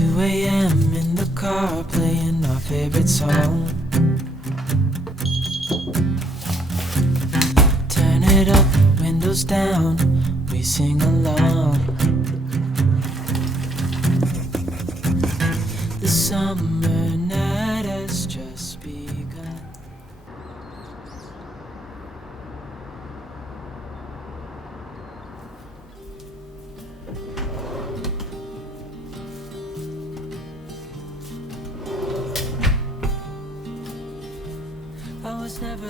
2 a.m. in the car playing our favorite song. Turn it up, windows down, we sing along. The summer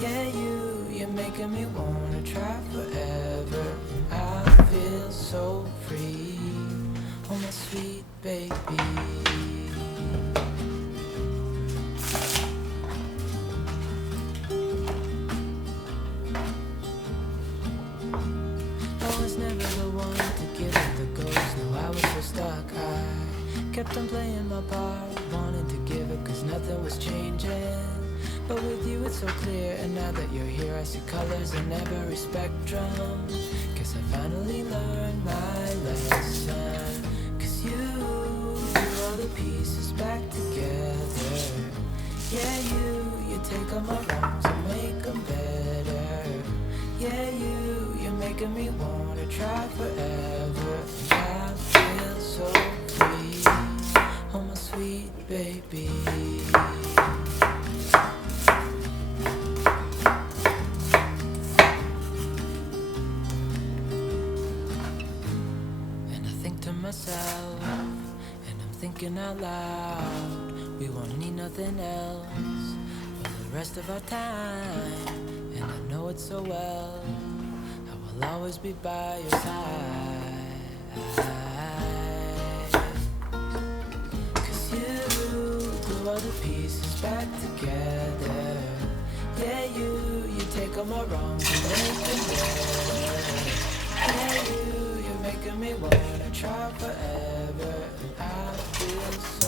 Yeah, you, you're making me wanna try forever. I feel so free. Oh, my sweet baby. I was never the one to give up the ghost. No, I was so stuck. I kept on playing my part, wanting to give up cause nothing was changing. But with you, it's so clear. And now that you're here, I see colors in every spectrum. Guess I finally learned my lesson. Cause you put all the pieces back together. Yeah, you, you take all my wrongs and make them better. Yeah, you, you're making me wanna try forever. I feel so free. Oh, my sweet baby. Myself, and I'm thinking out loud, we won't need nothing else for the rest of our time. And I know it so well, I will always be by your side. Cause you glue all the pieces back together. Yeah, you, you take all my wrongs and make them better. Yeah, you, making me wanna try forever. I feel so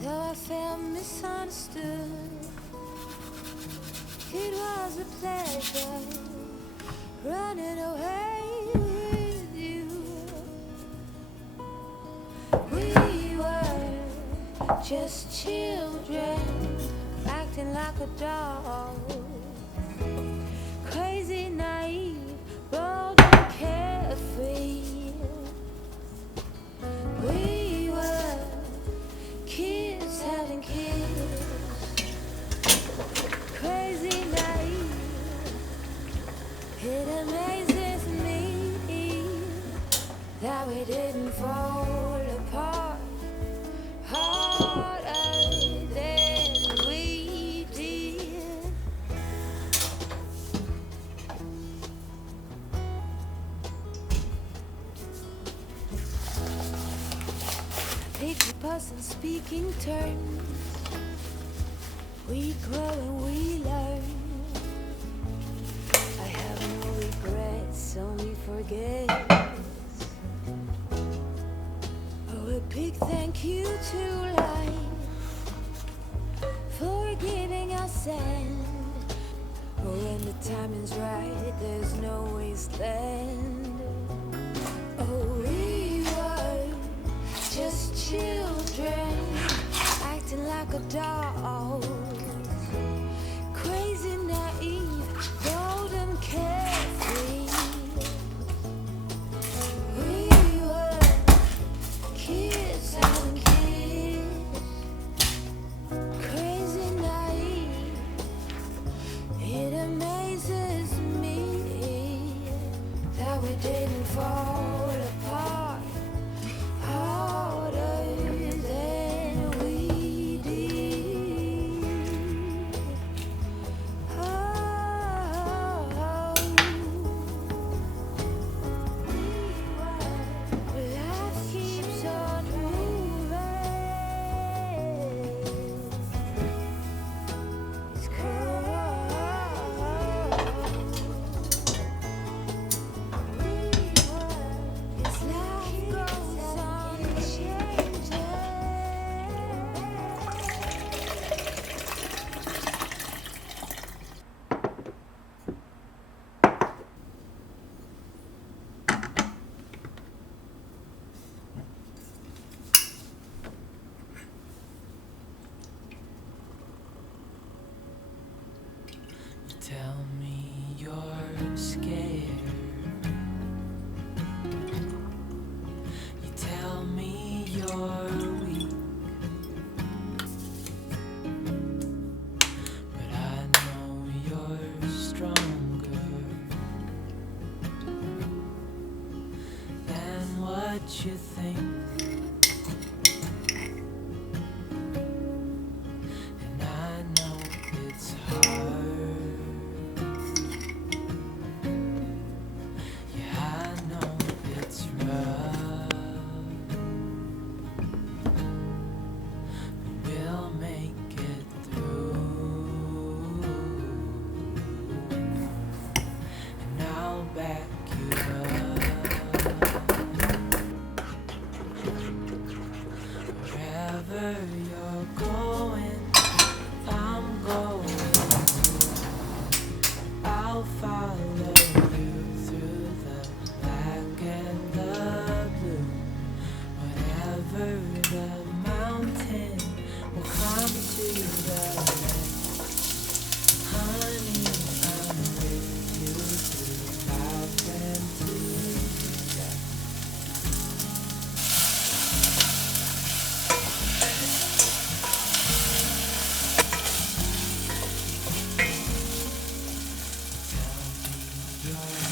though I felt misunderstood, it was a pleasure running away with you. We were just children acting like a doll. We didn't fall apart harder than we did. Picture person speaking terms. We grow and we learn. I have no regrets, only forget. Big thank you to life for giving us end. But when the timing's right, there's no wasteland. Oh, we were just children acting like a doll, crazy now. Tell me you're scared. You tell me you're weak. But I know you're stronger than what you think. wherever you're going. Yeah.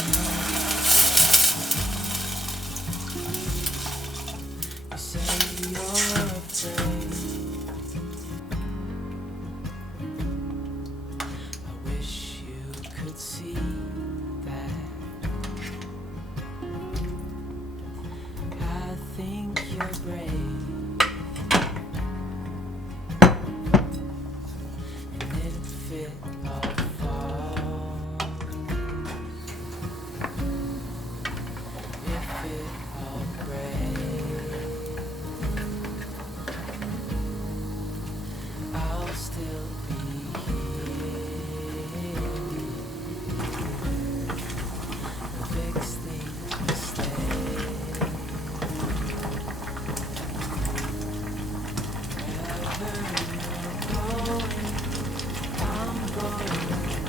Thank you.